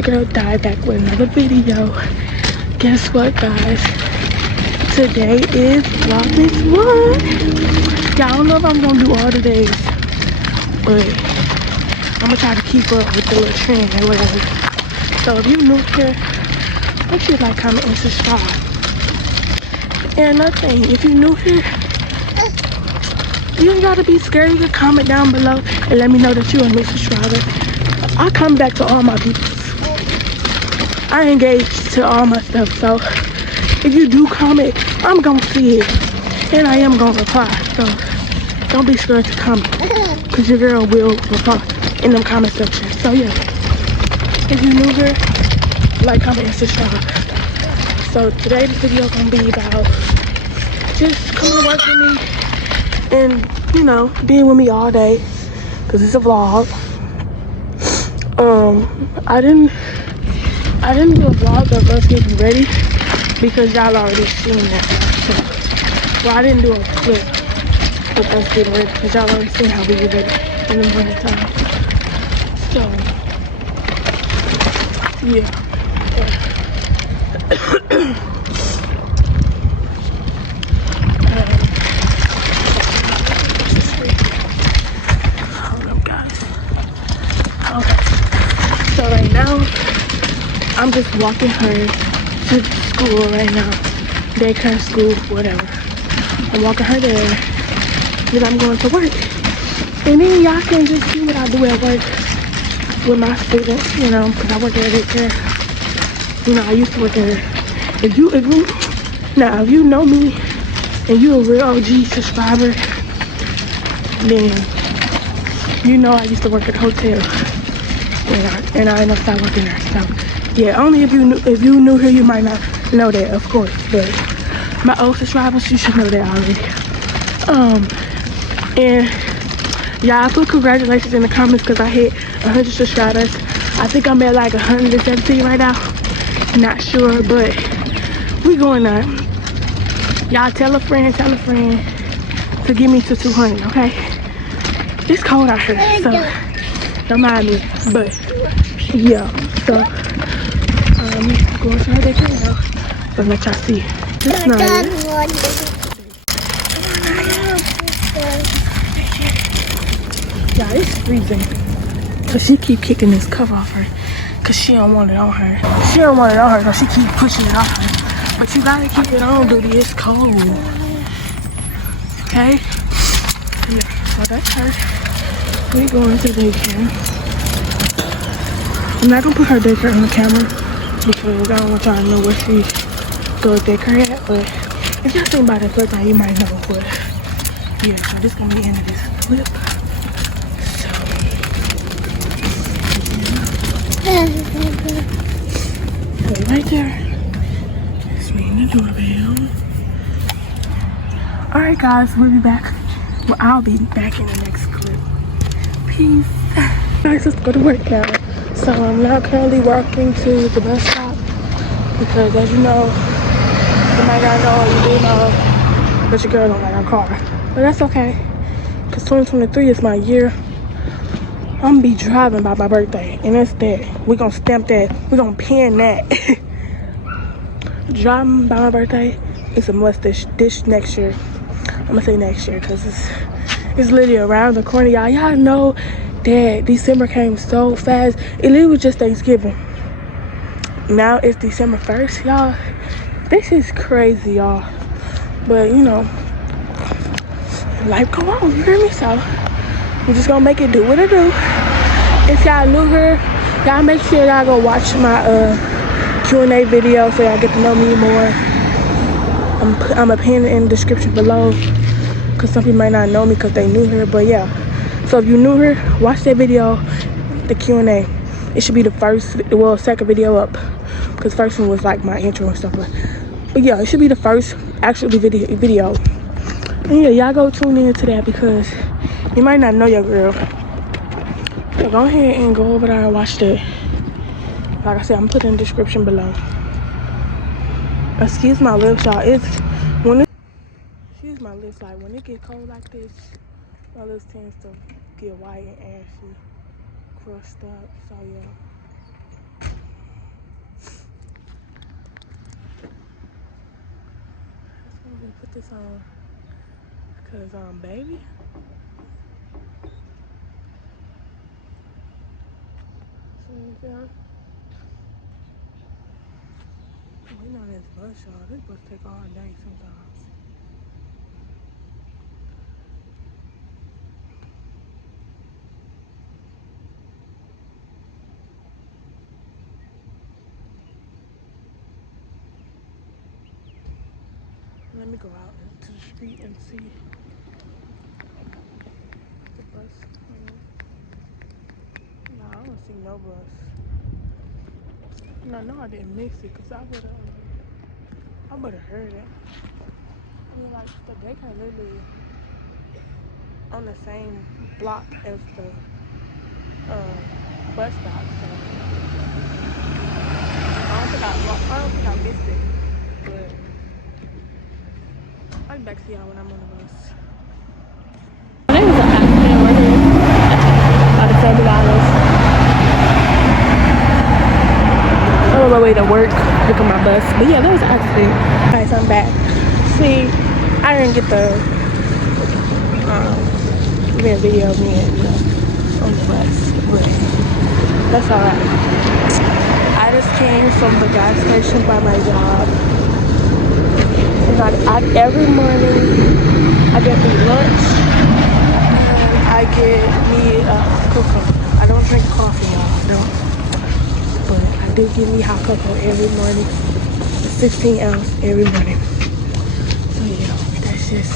your girl died back with another video. Guess what, guys? Today is Vlogmass 1. Yeah, I don't know if I'm gonna do all the days, but I'm gonna try to keep up with the little trend or whatever. So if you're new here, make sure you like, comment, and subscribe. And another thing, if you're new here, you ain't gotta be scared. You can comment down below and let me know that you're a new subscriber. I come back to all my people. I engage to all my stuff, so if you do comment, I'm gonna see it and I am gonna reply. So don't be scared to comment, because your girl will reply in the comment section. So yeah, if you're new here, like, comment, and subscribe. So today this video is gonna be about just coming to work with me and, you know, being with me all day, because it's a vlog. I didn't do a vlog of us getting ready because y'all already seen that. So, well, I didn't do a clip of us getting ready because y'all already seen how we get ready in the morning time. So, yeah. Hold up, guys. Okay. So right now, I'm just walking her to school right now. Daycare, school, whatever. I'm walking her there. Then I'm going to work. And then y'all can just see what I do at work with my students, you know, because I work at daycare. You know, I used to work there. If you know me and you a real OG subscriber, then you know I used to work at the hotel. And I ended up start working there. So yeah, only if you new here, you might not know that, of course. But my old subscribers, you should know that already. And y'all put congratulations in the comments because I hit 100 subscribers. I think I'm at like 117 right now. Not sure, but we going up. Y'all tell a friend to get me to 200, okay? It's cold out here, so don't mind me. But yeah, so going to her daycare now. So let y'all see. It's nice. Yeah, it's freezing. Cause she keep kicking this cover off her. Cause she don't want it on her. She don't want it on her, so she keep pushing it off her. But you gotta keep it on, dude. It's cold. Okay? Yeah, so that's her. We going to daycare. I'm not gonna put her daycare on the camera because I don't want y'all to know where she goes daycare at. But if y'all seen by the first time, you might know. But yeah, so this gonna be the end of this clip. So right there, it's ringing the doorbell. All right, guys, we'll be back. Well, I'll be back in the next clip. Peace. Guys, let's go to work now. So I'm now currently walking to the bus stop because, as you know, you might not know, you do know, but your girl don't like her car. But that's okay, because 2023 is my year. I'm gonna be driving by my birthday, and that's that. We're gonna stamp that. We're gonna pin that. Driving by my birthday is a must this next year. I'm gonna say next year because it's literally around the corner, y'all. Y'all know that December came so fast. It literally was just Thanksgiving. Now it's December 1st, y'all. This is crazy, y'all. But you know, life go on, you hear me? So we're just gonna make it do what it do. If y'all new here, y'all make sure y'all go watch my Q&A video so y'all get to know me more. I'm gonna pin it in the description below because some people might not know me because they new here. But yeah, so if you're new here, watch that video, the Q&A. It should be the second video up, because first one was like my intro and stuff. But yeah, it should be the first actual video. And yeah, y'all go tune in to that because you might not know your girl. So go ahead and go over there and watch that. Like I said, I'm putting in the description below. Excuse my lips, y'all. Excuse my lips. Like when it get cold like this, my lips tends to get white and ashy, crushed up. So yeah. Let me put this on. Cause baby. So yeah. Waiting on this bus, y'all. This bus take all day sometimes. Let me go out into the street and see the bus coming. No, I don't see no bus. And I know I didn't miss it because I would have heard it. I mean, like, the daycare literally on the same block as the bus stop. So I don't think I missed it. But I'll be back to y'all when I'm on the bus. There was an accident right here. About $70. I'm on my way to work, pick up my bus. But yeah, there was an accident. Alright, so I'm back. See, I didn't get the video of me on the bus, but that's alright. I just came from the gas station by my job. And every morning I get me lunch and I get me cocoa. I don't drink coffee, y'all. I don't. But I do get me hot cocoa every morning. 16 ounce every morning. So yeah, that's just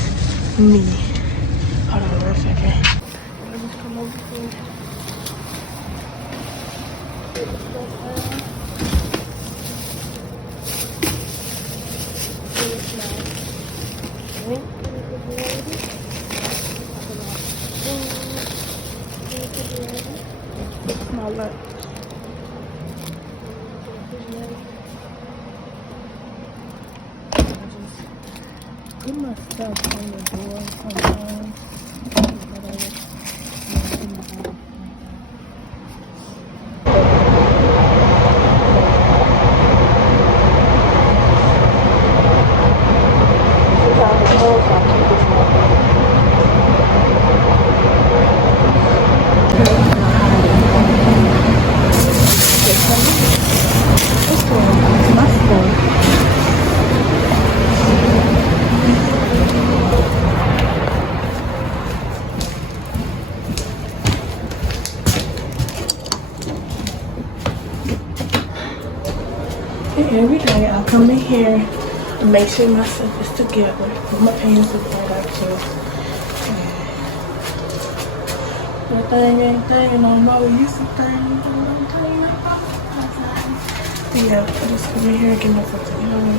me. Hold on 1 second. Let me come over here. My lunch. Put my stuff on the door sometimes. Every day I come in here and make sure my stuff is together. Put my pants up like I can. That thing ain't thing no more. It used to thing. Yeah, I just come in here and get myself together.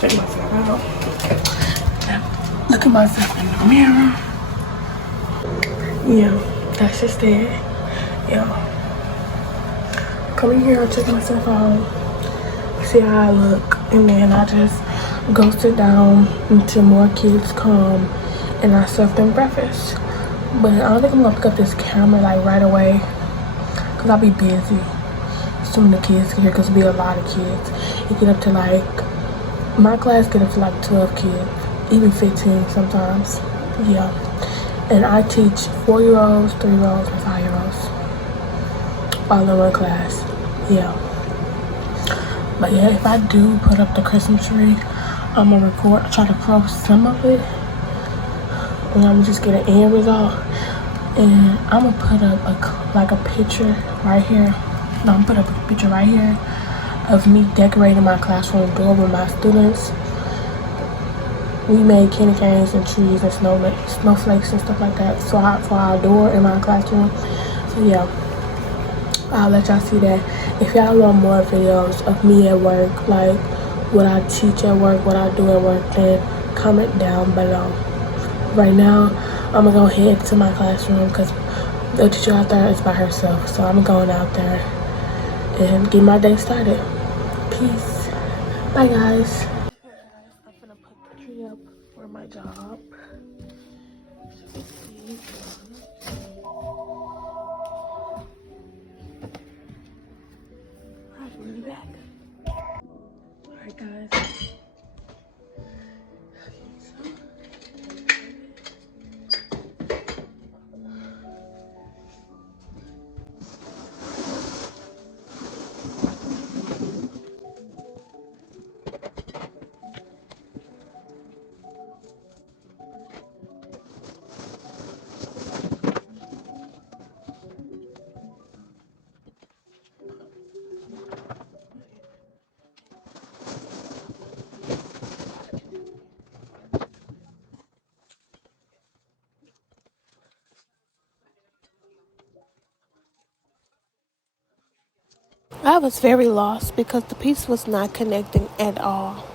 Check myself out. Look at myself in the mirror. Yeah, that's just it. Yeah. Come in here and check myself out. See how I look, and then I just go sit down until more kids come and I serve them breakfast. But I don't think I'm gonna pick up this camera like right away because I'll be busy soon the kids get here because it'll be a lot of kids. You get up to like, my class get up to like 12 kids, even 15 sometimes. Yeah, and I teach 4-year-olds, 3-year-olds, and 5-year-olds all in one class. Yeah. But yeah, if I do put up the Christmas tree, I'm gonna try to crop some of it, and I'm just get an end result. And I'm gonna put up a picture right here. No, I'm gonna put up a picture right here of me decorating my classroom door with my students. We made candy canes and trees and snowflakes and stuff like that for our door in my classroom. So yeah, I'll let y'all see that. If y'all want more videos of me at work, like what I teach at work, what I do at work, then comment down below. Right now, I'm gonna go head to my classroom because the teacher out there is by herself. So I'm going out there and get my day started. Peace. Bye, guys. I'm gonna put the tree up for my job. I'll be back. Alright, guys. I was very lost because the piece was not connecting at all.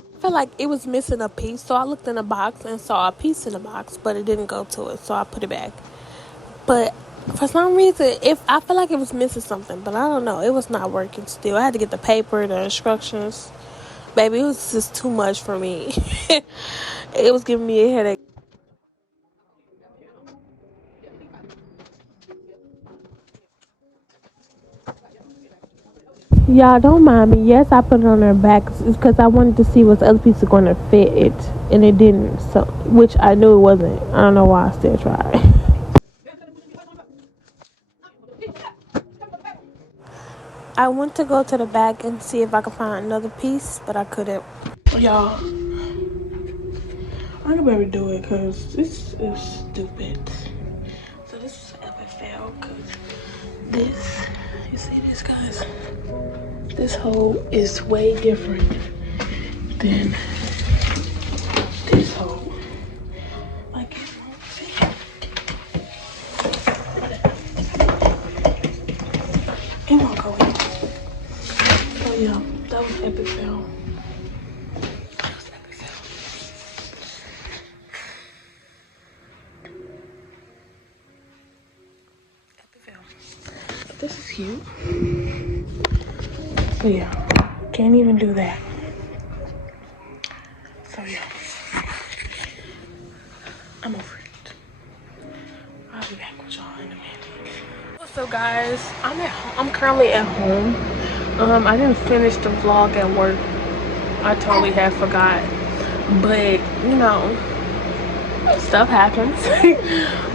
I felt like it was missing a piece, so I looked in the box and saw a piece in the box, but it didn't go to it, so I put it back. But for some reason, if I feel like it was missing something, but I don't know, it was not working still. I had to get the paper, the instructions. Baby, it was just too much for me. It was giving me a headache. Y'all don't mind me. Yes, I put it on their back because I wanted to see what the other piece is going to fit it, and it didn't. So, which I knew it wasn't. I don't know why I still tried. I went to go to the back and see if I could find another piece, but I couldn't. Y'all, I can barely do it because this is stupid. So this is FFL because this, you see this, guys? This hole is way different than this hole. Like, see? It won't go in. So yeah, that was epic fail. That was epic fail. Epic fail. This is cute. But yeah, can't even do that. So yeah, I'm over it. I'll be back with y'all in a minute. What's up, guys? I'm currently at home. I didn't finish the vlog at work. I totally had forgot. But you know, stuff happens.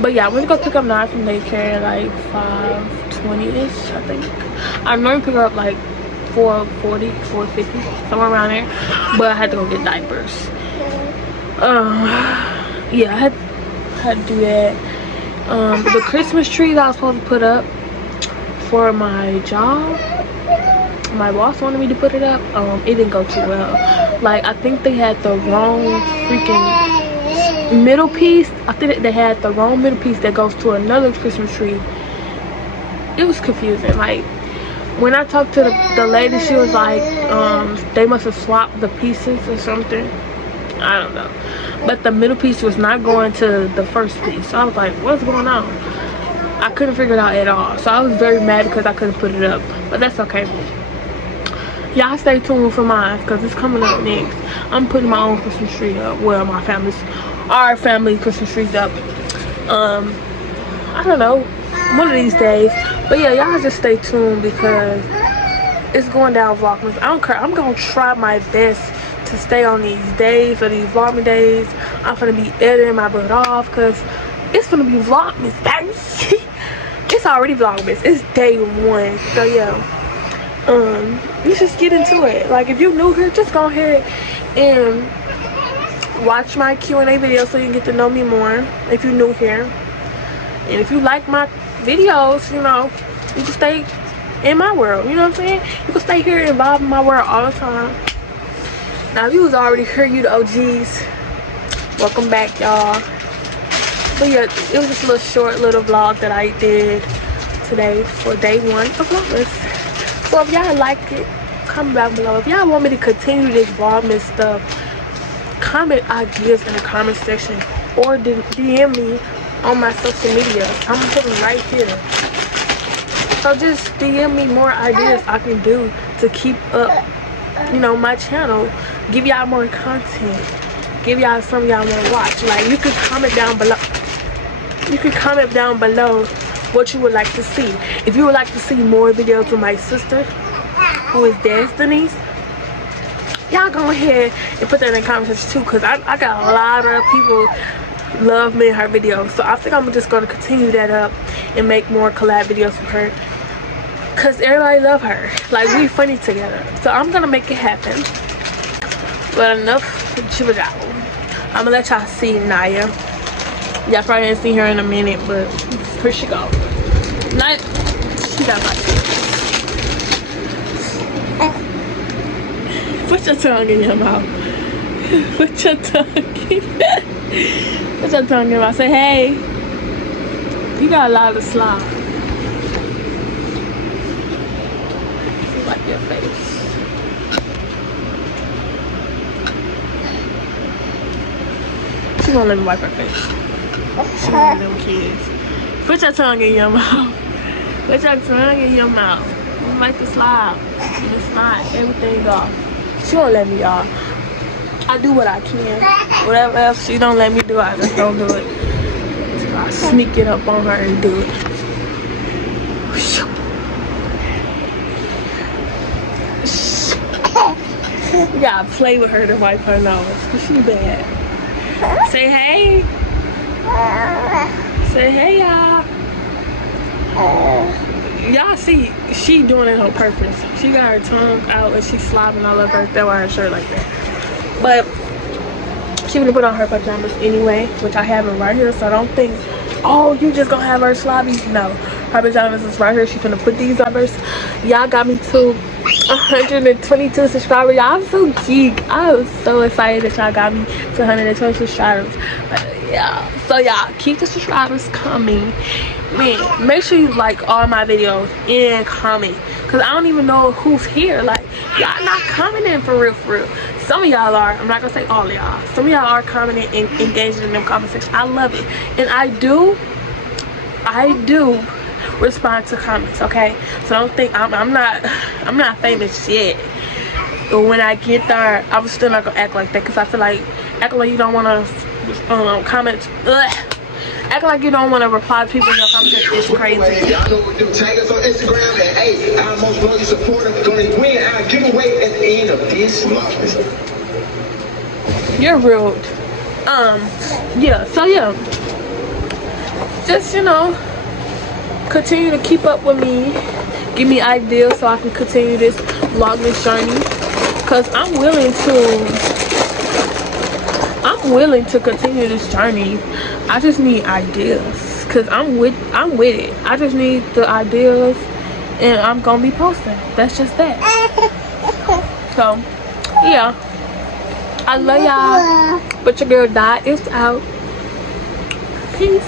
But yeah, I went to go pick up Nine from daycare at like 5:20ish, I think. I normally pick her up like 4:40, 4:50, somewhere around there. But I had to go get diapers. Yeah, I had to do that. The Christmas tree that I was supposed to put up for my job, my boss wanted me to put it up. It didn't go too well. Like, I think they had the wrong freaking middle piece. I think they had the wrong middle piece that goes to another Christmas tree. It was confusing. Like, when I talked to the lady, she was like, they must have swapped the pieces or something. I don't know. But the middle piece was not going to the first piece. So I was like, what's going on? I couldn't figure it out at all. So I was very mad because I couldn't put it up. But that's okay. Y'all stay tuned for mine because it's coming up next. I'm putting my own Christmas tree up. Well, our family Christmas trees up. I don't know, one of these days. But yeah, y'all just stay tuned because it's going down Vlogmass. I don't care. I'm gonna try my best to stay on these days or these Vlogmas days. I'm gonna be editing my butt off because it's gonna be Vlogmass, baby. It's already Vlogmass. It's day one. So yeah, let's just get into it. Like, if you're new here, just go ahead and watch my Q&A video so you can get to know me more if you're new here. And if you like my videos, you know, you can stay in my world. You know what I'm saying? You can stay here involved in my world all the time. Now, if you was already here, you the OGs, welcome back, y'all. But yeah, it was just a little short little vlog that I did today for day one of Vlogmas. So if y'all like it, comment down below. If y'all want me to continue this Vlogmas stuff, comment ideas in the comment section or DM me on my social media. I'm gonna put them right here. So just DM me more ideas I can do to keep up, you know, my channel, give y'all more content, give y'all something y'all want to watch. Like, you can comment down below. You can comment down below what you would like to see. If you would like to see more videos with my sister, who is Destiny, y'all go ahead and put that in the comment section too, because I got a lot of people love me and her videos. So I think I'm just going to continue that up and make more collab videos with her, because everybody love her. Like, we funny together. So I'm going to make it happen. But enough jibber. I'm going to let y'all see Naya. Y'all probably ain't seen her in a minute, but here she go. Naya, she got my Put your tongue in your mouth. Put your tongue in. Put your tongue in your mouth. Say hey. You got a lot of slime. Wipe your face. She gonna let me wipe her face. She one of them kids. Put your tongue in your mouth. Put your tongue in your mouth. Don't like the slime. It's not everything off. She won't let me, y'all. I do what I can. Whatever else she don't let me do, I just don't do it. So I sneak it up on her and do it. You gotta play with her to wipe her nose. Cause she bad. Say hey. Say hey, y'all. Y'all see, she doing it on purpose. She got her tongue out and she's slobbing all over her. That's why her shirt like that. But she gonna put on her pajamas anyway, which I have it right here. So I don't think, oh, you just gonna have her slobby. No, her pajamas is right here. She's gonna put these on her. Y'all got me to 122 subscribers. Y'all, I'm so geek. I was so excited that y'all got me to 120 subscribers. Yeah, so y'all keep the subscribers coming. Man, make sure you like all my videos and comment, because I don't even know who's here. Like, y'all not commenting for real, for real. Some of y'all are. I'm not gonna say all of y'all. Some of y'all are commenting and engaging in them comment sections. I love it, and I do respond to comments. Okay, so don't think I'm not famous yet. But when I get there, I'm still not gonna act like that, because I feel like acting like you don't want to comment. Acting like you don't want to reply to people in your comments is crazy. Y'all know what them tag us on Instagram, and hey, our most loyal supporter gonna win our giveaway at the end of this month. You're rude. Yeah, so yeah. Just, you know, continue to keep up with me. Give me ideas so I can continue this Vlogmass journey. Cause I'm willing to continue this journey. I just need ideas, cause I'm with it. I just need the ideas, and I'm gonna be posting. That's just that. So yeah, I love y'all, but your girl Dot is out. Peace.